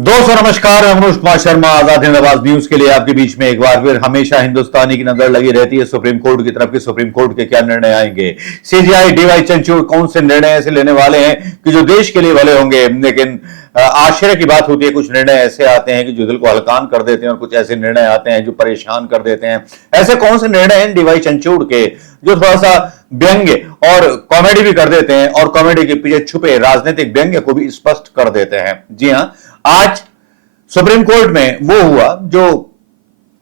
दोस्तों नमस्कार, मैं मनोज कुमार शर्मा आजाद हिंद आवाज न्यूज के लिए आपके बीच में एक बार फिर हमेशा हिंदुस्तानी की नजर लगी रहती है सुप्रीम कोर्ट की तरफ कि सुप्रीम कोर्ट के क्या निर्णय आएंगे। सीजेआई डीवाई चंद्रचूड़ कौन से निर्णय ऐसे लेने वाले हैं कि जो देश के लिए भले होंगे, लेकिन आश्चर्य की बात होती है कुछ निर्णय ऐसे आते हैं कि जो दिल को हल्कान कर देते हैं और कुछ ऐसे निर्णय आते हैं जो परेशान कर देते हैं। ऐसे कौन से निर्णय हैं डीवाई चंद्रचूड़ के जो थोड़ा सा व्यंग्य और कॉमेडी भी कर देते हैं और कॉमेडी के पीछे छुपे राजनीतिक व्यंग्य को भी स्पष्ट कर देते हैं। जी हां, आज सुप्रीम कोर्ट में वो हुआ जो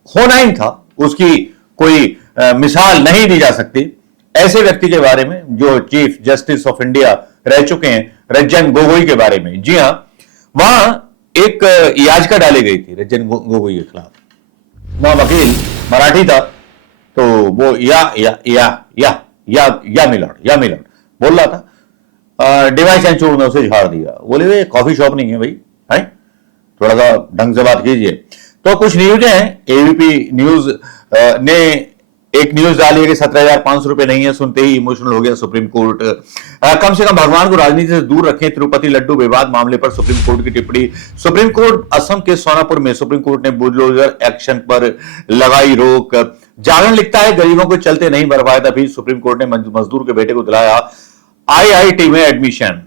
होना ही था, उसकी कोई मिसाल नहीं दी जा सकती। ऐसे व्यक्ति के बारे में जो चीफ जस्टिस ऑफ इंडिया रह चुके हैं, रंजन गोगोई के बारे में। जी हां, वहां एक याचिका डाली गई थी रंजन गोगोई के खिलाफ। वहां वकील मराठी था, तो वो या मिलर्ड बोल रहा था। डीवाई चंद्रचूड़ ने उसे झाड़ दिया, बोले वे कॉफी शॉप नहीं है भाई, है थोड़ा सा ढंग से बात कीजिए। तो कुछ न्यूज हैं, एबीपी न्यूज ने एक न्यूज डाली है कि 17,500 रुपए नहीं है, सुनते ही इमोशनल हो गया सुप्रीम कोर्ट। कम से कम भगवान को राजनीति से दूर रखें, तिरुपति लड्डू विवाद मामले पर सुप्रीम कोर्ट की टिप्पणी। सुप्रीम कोर्ट असम के सोनापुर में सुप्रीम कोर्ट ने बुलडोजर एक्शन पर लगाई रोक। जागरण लिखता है गरीबों को चलते नहीं भर पाया था, भी सुप्रीम कोर्ट ने मजदूर के बेटे को दिलाया आईआईटी में एडमिशन।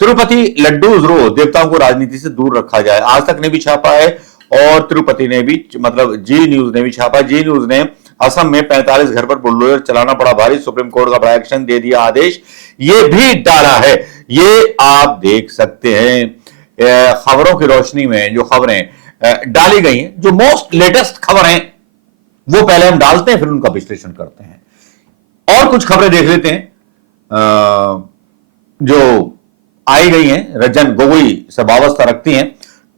तिरुपति लड्डू जरूर देवताओं को राजनीति से दूर रखा जाए, आज तक ने भी छापा है और तिरुपति ने भी, मतलब जी न्यूज ने भी छापा। जी न्यूज ने असम में 45 घर पर बुलडोजर चलाना पड़ा भारी, सुप्रीम कोर्ट का बड़ा एक्शन, दे दिया आदेश, ये भी डाला है। ये आप देख सकते हैं खबरों की रोशनी में जो खबरें डाली गई हैं, जो मोस्ट लेटेस्ट खबर हैं वो पहले हम डालते हैं, फिर उनका विश्लेषण करते हैं। और कुछ खबरें देख लेते हैं जो आई गई हैं, रंजन गोगोई से वाबस्ता रखती हैं।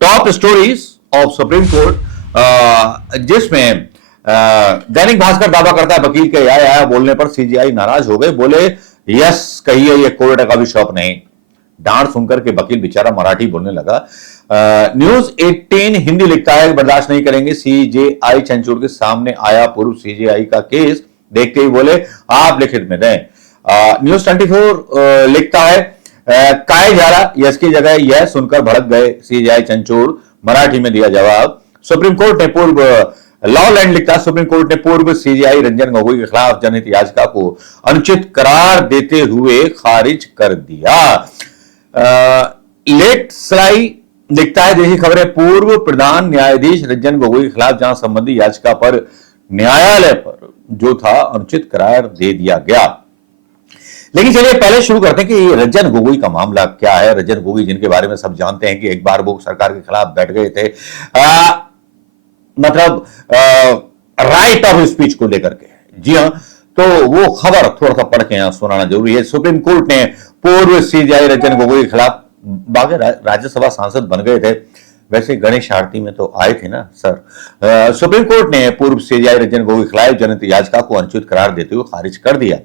Top stories of supreme court, जिसमें दैनिक भास्कर दावा करता है वकील के आया बोलने पर सीजीआई नाराज हो गए, बोले यस कहिए ये कोर्ट का भी शौक नहीं। डांट सुनकर के वकील बेचारा मराठी बोलने लगा। न्यूज 18 हिंदी लिखता है बर्दाश्त नहीं करेंगे, सीजेआई चंद्रचूड़ के सामने आया पूर्व सीजेआई का केस, देखते ही बोले आप लिखित में दें। न्यूज 24 लिखता है काहे जा रहा यस की जगह यह सुनकर भड़क गए सीजेआई चंद्रचूड़, मराठी में दिया जवाब। सुप्रीम कोर्ट ने पूर्व लॉ लैंड लिखता है सुप्रीम कोर्ट ने पूर्व सीजेआई रंजन गोगोई के खिलाफ जनहित याचिका को अनुचित करार देते हुए खारिज कर दिया। लेट सलाई लिखता है देखिए खबर है, पूर्व प्रधान न्यायाधीश रंजन गोगोई के खिलाफ जांच संबंधी याचिका पर न्यायालय पर जो था अनुचित करार दे दिया गया। लेकिन चलिए पहले शुरू करते हैं कि रंजन गोगोई का मामला क्या है। रंजन गोगोई जिनके बारे में सब जानते हैं कि एक बार वो सरकार के खिलाफ बैठ गए थे, मतलब राइट ऑफ स्पीच को लेकर के। जी हां, तो वो खबर थोड़ा सा पढ़ के यहां सुनाना जरूरी है। सुप्रीम कोर्ट ने पूर्व सीजेआई रंजन गोगोई के खिलाफ, बागे राज्यसभा सांसद बन गए थे, वैसे गणेश आरती में तो आए थे ना सर। सुप्रीम कोर्ट ने पूर्व सीजेआई रंजन गोगोई के खिलाफ जनहित याचिका को अनुचित करार देते हुए खारिज कर दिया।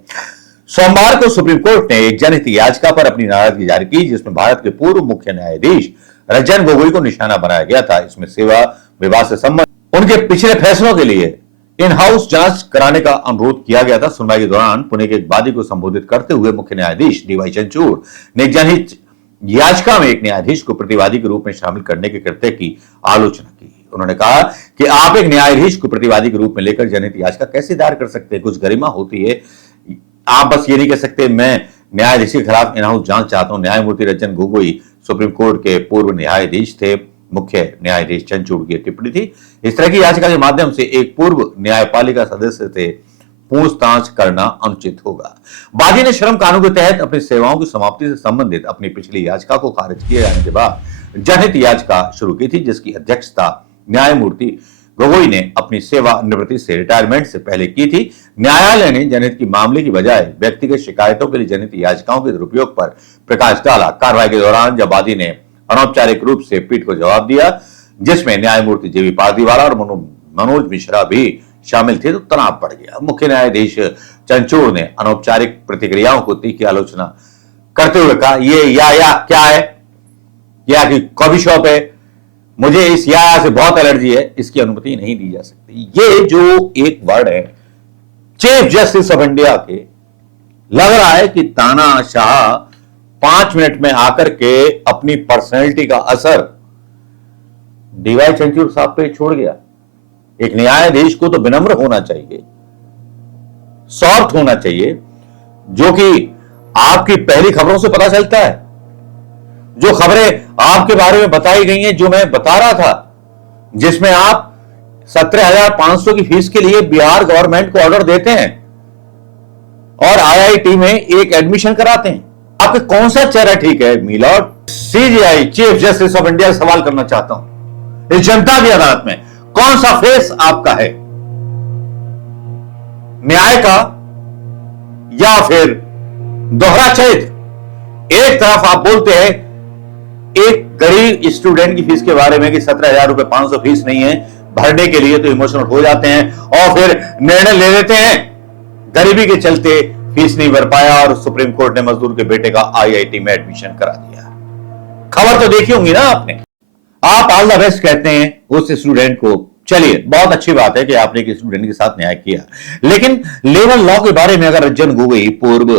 सोमवार को सुप्रीम कोर्ट ने एक जनहित याचिका पर अपनी नाराजगी जारी की, जिसमें भारत के पूर्व मुख्य न्यायाधीश रंजन गोगोई को निशाना बनाया गया था। इसमें सेवा विवाद से संबंधित उनके पिछले फैसलों के लिए इन हाउस जांच कराने का अनुरोध किया गया था। सुनवाई के दौरान पुणे के एक वादी को संबोधित करते हुए मुख्य न्यायाधीश डीवाई चंद्रचूड़ ने जनहित याचिका में एक न्यायाधीश को प्रतिवादी के रूप में शामिल करने के कृत्य की आलोचना की। उन्होंने कहा कि आप एक न्यायाधीश को प्रतिवादी के रूप में लेकर जनहित याचिका कैसे दायर कर सकते हैं, कुछ गरिमा होती है। आप बस ये नहीं कह सकते मैं न्यायाधीश के खिलाफ इन हाउस जांच चाहता हूं। न्यायमूर्ति रंजन गोगोई सुप्रीम कोर्ट के पूर्व न्यायाधीश थे, मुख्य न्यायाधीश चंद्रचूड़ की टिप्पणी थी। इस तरह की याचिका के माध्यम से एक पूर्व न्यायपालिका सदस्य से पूछताछ करना अनुचित होगा। बागी ने श्रम कानून के तहत अपनी सेवाओं की समाप्ति से संबंधित अपनी पिछली याचिका को खारिज किए जाने के बाद जनहित याचिका शुरू की थी, जिसकी अध्यक्षता न्यायमूर्ति गोगोई ने अपनी सेवानिवृत्ति से रिटायरमेंट से पहले की थी। न्यायालय ने जनहित की मामले की बजाय व्यक्तिगत शिकायतों के लिए जनहित याचिकाओं के दुरुपयोग पर प्रकाश डाला। कार्रवाई के दौरान जब वादी ने अनौपचारिक रूप से पीठ को जवाब दिया, जिसमें न्यायमूर्ति जेबी पारदीवाला और मनोज मिश्रा भी शामिल थे, तो तनाव बढ़ गया। मुख्य न्यायाधीश चंद्रचूड़ ने अनौपचारिक प्रतिक्रियाओं को तीखी आलोचना करते हुए कहा ये या क्या है, या कि कॉफी शॉप है, मुझे इस या से बहुत एलर्जी है, इसकी अनुमति नहीं दी जा सकती। ये जो एक वर्ड है चीफ जस्टिस ऑफ इंडिया के, लग रहा है कि तानाशाह 5 मिनट में आकर के अपनी पर्सनैलिटी का असर डीवाई चंद्रचूड़ साहब पे छोड़ गया। एक न्यायाधीश को तो विनम्र होना चाहिए, सॉफ्ट होना चाहिए, जो कि आपकी पहली खबरों से पता चलता है। जो खबरें आपके बारे में बताई गई हैं, जो मैं बता रहा था, जिसमें आप 17,500 की फीस के लिए बिहार गवर्नमेंट को ऑर्डर देते हैं और आईआईटी में एक एडमिशन कराते हैं, आपके कौन सा चेहरा ठीक है? Milord, CJI chief justice of India सवाल करना चाहता हूं, इस जनता की अदालत में कौन सा फेस आपका है? न्याय का या फिर दोहरा चरित्र? एक तरफ आप बोलते हैं एक गरीब स्टूडेंट की फीस के बारे में कि 17,500 फीस नहीं है, भरने के लिए तो इमोशनल हो जाते हैं और फिर निर्णय ले लेते हैं, गरीबी के चलते फीस नहीं भर पाया और सुप्रीम कोर्ट ने मजदूर के बेटे का आईआईटी में एडमिशन करा दिया। खबर तो देखी होंगी ना आपने। आप ऑल द बेस्ट कहते हैं उस स्टूडेंट को, चलिए बहुत अच्छी बात है कि आपने एक स्टूडेंट के साथ न्याय किया, लेकिन लेबर लॉ के बारे में अगर रंजन गोगोई पूर्व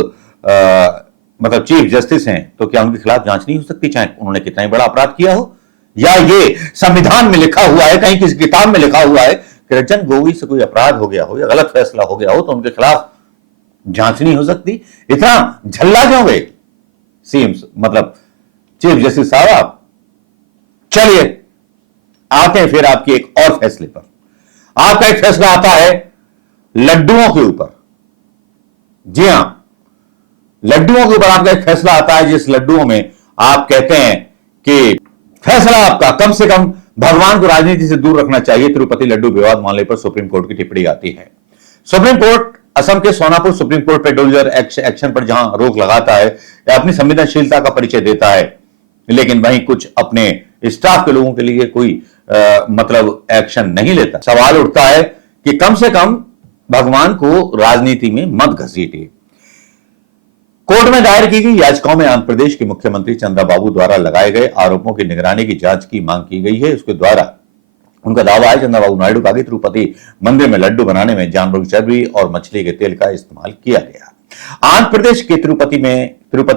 मतलब चीफ जस्टिस हैं, तो क्या उनके खिलाफ जांच नहीं हो सकती, चाहे उन्होंने कितना ही बड़ा अपराध किया हो? या ये संविधान में लिखा हुआ है, कहीं किसी किताब में लिखा हुआ है कि रंजन गोगोई से कोई अपराध हो गया हो या गलत फैसला हो गया हो तो उनके खिलाफ जांच नहीं हो सकती? इतना झल्ला क्यों गए सीएम मतलब चीफ जस्टिस साहब? चलिए आते हैं फिर आपके एक और फैसले पर। आपका एक फैसला आता है लड्डुओं के ऊपर। जी हां, लड्डुओं के ऊपर आपका एक फैसला आता है, जिस लड्डुओं में आप कहते हैं कि फैसला आपका कम से कम भगवान को राजनीति से दूर रखना चाहिए। तिरुपति लड्डू विवाद मामले पर सुप्रीम कोर्ट की टिप्पणी आती है। सुप्रीम कोर्ट असम के सोनापुर सुप्रीम कोर्ट पे डोलर एक्शन पर जहां रोक लगाता है या अपनी संवेदनशीलता का परिचय देता है, लेकिन वहीं कुछ अपने स्टाफ के लोगों के लिए कोई मतलब एक्शन नहीं लेता। सवाल उठता है कि कम से कम भगवान को राजनीति में मत घसीटिए। कोर्ट में दायर की गई याचिकाओं में आंध्र प्रदेश के मुख्यमंत्री चंद्रबाबू द्वारा लगाए गए आरोपों की निगरानी की जांच की मांग की गई है। उसके द्वारा उनका दावा है चंद्रबाबू नायडू का कि तिरुपति मंदिर में लड्डू बनाने में जानवरों की चर्बी और मछली के तेल का इस्तेमाल किया गया। आंध्र प्रदेश के तिरुपति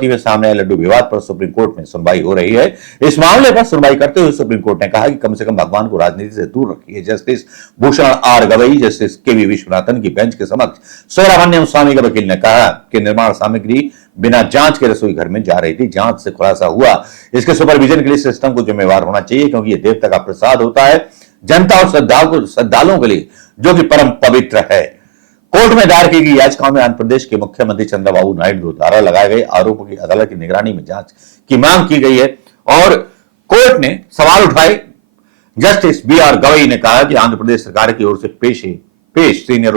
में सामने आए लड्डू विवाद पर सुप्रीम कोर्ट में सुनवाई हो रही है। इस मामले पर सुनवाई करते हुए सुप्रीम कोर्ट ने कहा कि कम से कम भगवान को राजनीति से दूर रखिए। Justice Bhushan R Gavai, justice KV Viswanathan की बेंच के समक्ष सुब्रमण्यम स्वामी के वकील ने कहा कि निर्माण सामग्री बिना जांच के रसोई घर में जा रही थी। जांच से खुलासा हुआ इसके सुपरविजन के लिए सिस्टम को जिम्मेवार होना चाहिए, क्योंकि यह देवता का प्रसाद होता है जनता और श्रद्धालुओं के लिए, जो कि परम पवित्र है। कोर्ट में दायर की गई याचिकाओं में आंध्र प्रदेश के मुख्यमंत्री चंद्रबाबू नायडू द्वारा लगाए गए आरोपों की अदालत की निगरानी में जांच की मांग की गई है और कोर्ट ने सवाल उठाए। जस्टिस बी आर गवई ने कहा कि आंध्र प्रदेश सरकार की ओर से पेश सीनियर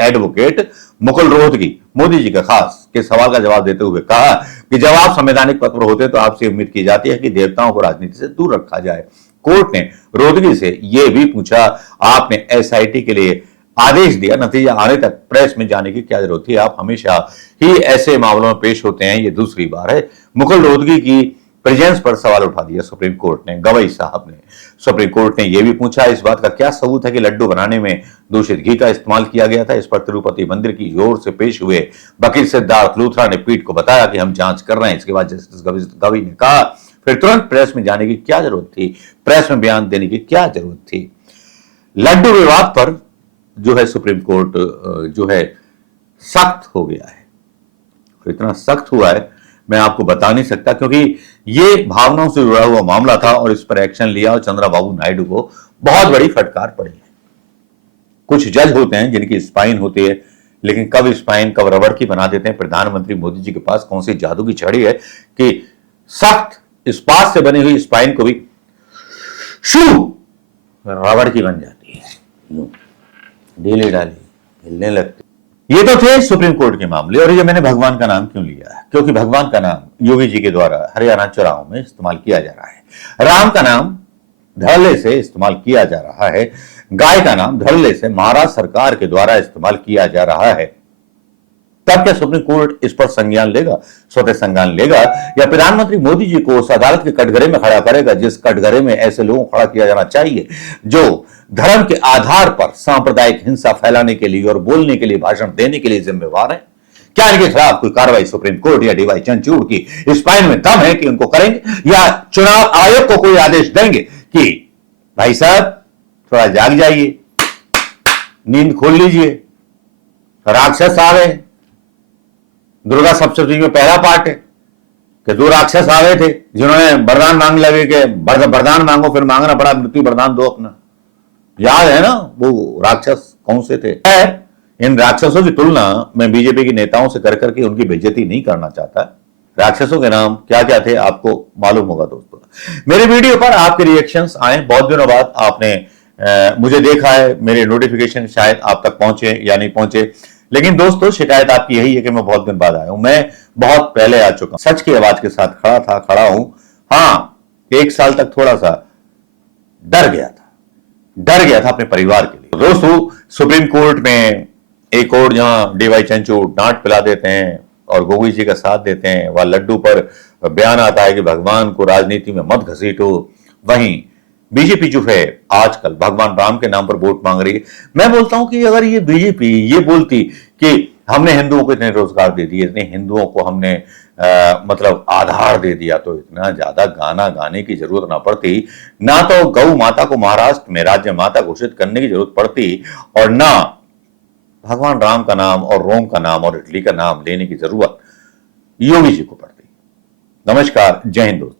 एडवोकेट मुकुल रोहतगी मोदी जी के खास के सवाल का जवाब देते हुए कहा कि जब आप संवैधानिक पत्र होते तो आपसे उम्मीद की जाती है कि देवताओं को राजनीति से दूर रखा जाए। कोर्ट ने रोहतगी से यह भी पूछा, आपने एसआईटी के लिए आदेश दिया, नतीजा आने तक प्रेस में जाने की क्या जरूरत थी? आप हमेशा ही ऐसे मामलों में पेश होते हैं, ये दूसरी बार है। मुकुल रोहतगी की प्रेजेंस पर सवाल उठा दिया सुप्रीम कोर्ट ने, गवई साहब ने। सुप्रीम कोर्ट ने यह भी पूछा, इस बात का क्या सबूत है कि लड्डू बनाने में दूषित घी का इस्तेमाल किया गया था? इस पर तिरुपति मंदिर की ओर से पेश हुए वकील सिद्धार्थ लूथरा ने पीठ को बताया कि हम जांच कर रहे हैं। इसके बाद जस्टिस गवई ने कहा, फिर तुरंत प्रेस में जाने की क्या जरूरत थी? प्रेस में बयान देने की क्या जरूरत थी? लड्डू विवाद पर जो है सुप्रीम कोर्ट जो है सख्त हो गया है, और इतना सख्त हुआ है मैं आपको बता नहीं सकता, क्योंकि ये भावनाओं से जुड़ा हुआ मामला था और इस पर एक्शन लिया और चंद्रबाबू नायडू को बहुत बड़ी फटकार पड़ी है। कुछ जज होते हैं जिनकी स्पाइन होती है, लेकिन कब स्पाइन कब रबड़ की बना देते हैं। प्रधानमंत्री मोदी जी के पास कौन सी जादू की छड़ी है कि सख्त इस्पात से बनी हुई स्पाइन को भी रबड़ की बन जाती है, ढीली डाली हिलने लगती। ये तो थे सुप्रीम कोर्ट के मामले। और ये मैंने भगवान का नाम क्यों लिया है? क्योंकि भगवान का नाम योगी जी के द्वारा हरियाणा चुनाव में इस्तेमाल किया जा रहा है। राम का नाम धड़ल्ले से इस्तेमाल किया जा रहा है। गाय का नाम धड़ल्ले से महाराष्ट्र सरकार के द्वारा इस्तेमाल किया जा रहा है। तब क्या सुप्रीम कोर्ट इस पर संज्ञान लेगा, स्वतः संज्ञान लेगा, या प्रधानमंत्री मोदी जी को उस अदालत के कटघरे में खड़ा करेगा जिस कटघरे में ऐसे लोगों को खड़ा किया जाना चाहिए जो धर्म के आधार पर सांप्रदायिक हिंसा फैलाने के लिए और बोलने के लिए, भाषण देने के लिए जिम्मेवार है? क्या इनके खिलाफ कोई कार्रवाई सुप्रीम कोर्ट या डीवाई चंद्रचूड़ की स्पाइन में दम है कि उनको करेंगे, या चुनाव आयोग को कोई आदेश देंगे कि भाई साहब थोड़ा जाग जाइए, नींद खोल लीजिए। राक्षस आ गए। दुर्गा सप्तशती में पहला पार्ट है कि दो राक्षस आ गए थे जिन्होंने वरदान मांग लगे कि वरदान मांगो, फिर मांगना पड़ा मृत्यु वरदान दो अपना। याद है ना वो राक्षस कौन से थे? इन राक्षसों की तुलना मैं बीजेपी के नेताओं से कर करके उनकी बेइज्जती नहीं करना चाहता। राक्षसों के नाम क्या क्या थे आपको मालूम होगा दोस्तों। मेरे वीडियो पर आपके रिएक्शंस आए, बहुत दिनों बाद आपने मुझे देखा है, मेरे नोटिफिकेशन शायद आप तक पहुंचे या नहीं पहुंचे, लेकिन दोस्तों शिकायत आपकी यही है कि मैं बहुत दिन बाद आया हूं। मैं बहुत पहले आ चुका हूं, सच की आवाज के साथ खड़ा हूं। हाँ, 1 साल तक थोड़ा सा डर गया था अपने परिवार के लिए। दोस्तों सुप्रीम कोर्ट में एक और जहां डीवाई चंद्रचूड़ डांट पिला देते हैं और गोगोई जी का साथ देते हैं, वह लड्डू पर बयान आता है कि भगवान को राजनीति में मत घसीटो, वहीं बीजेपी जो है आजकल भगवान राम के नाम पर वोट मांग रही है। मैं बोलता हूं कि अगर ये बीजेपी ये बोलती कि हमने हिंदुओं को इतने रोजगार दे दिए, इतने हिंदुओं को हमने मतलब आधार दे दिया, तो इतना ज्यादा गाना गाने की जरूरत ना पड़ती, ना तो गौ माता को महाराष्ट्र में राज्य माता घोषित करने की जरूरत पड़ती, और ना भगवान राम का नाम और रोम का नाम और इटली का नाम लेने की जरूरत योगी जी को पड़ती। नमस्कार, जय हिंद दोस्तों।